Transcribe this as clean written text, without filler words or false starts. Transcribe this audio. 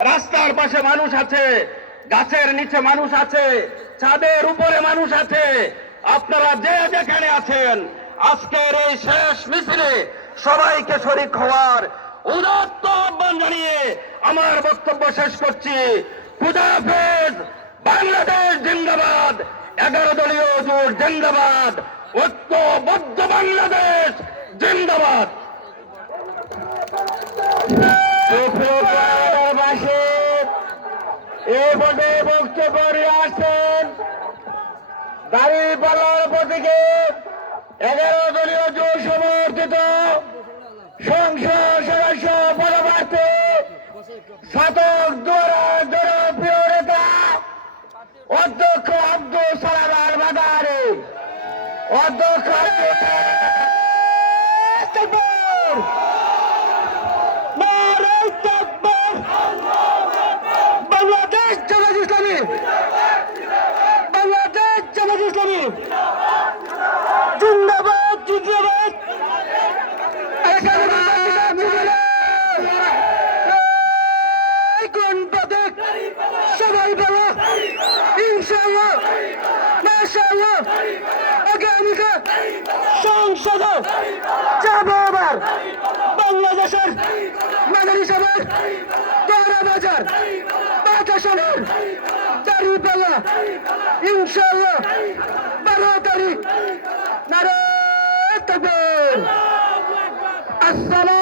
রাস্তার পাশে মানুষ আছে, গাছের নিচে মানুষ আছে, ছাদের উপরে মানুষ আছে। আপনারা যে যেখানে আছেন আজকের এই শেষ মিছিলে সবাইকে শরীক হওয়ার উদাত্ত আহ্বান জানিয়ে আমার বক্তব্য শেষ করছি। খুদা হাফেজ। বাংলাদেশ জিন্দাবাদ। 11 দলীয় জোট জিন্দাবাদ। ঐক্যবদ্ধ বাংলাদেশ জিন্দাবাদ। এভাবে বক্তব্য নিয়ে আসছেন দাঁড়িপাল্লার প্রতীকে 11 দলীয় জোট সমর্থিত সংসদ সদস্য পদপ্রার্থী শতক দুয়ারার জনপ্রিয় নেতা অধ্যক্ষ আব্দুল সালাম আল মাদানী। অধ্যক্ষ বাংলাদেশ জামাত ইসলামী, বাংলাদেশ জামাত ইসলামী জিন্দাবাদ, জিন্দাবাদ। সবাই বলো ইনশাআল্লাহ, মাশাআল্লাহ। আগামীকাল সংসদে যাবো আবার বাংলাদেশের মাদানী সভার বাজার বাতাসনের দাঁড়িপাল্লা ইনশাআল্লাহ 12 তারিখ। নারে তাকবীর। আসসালাম।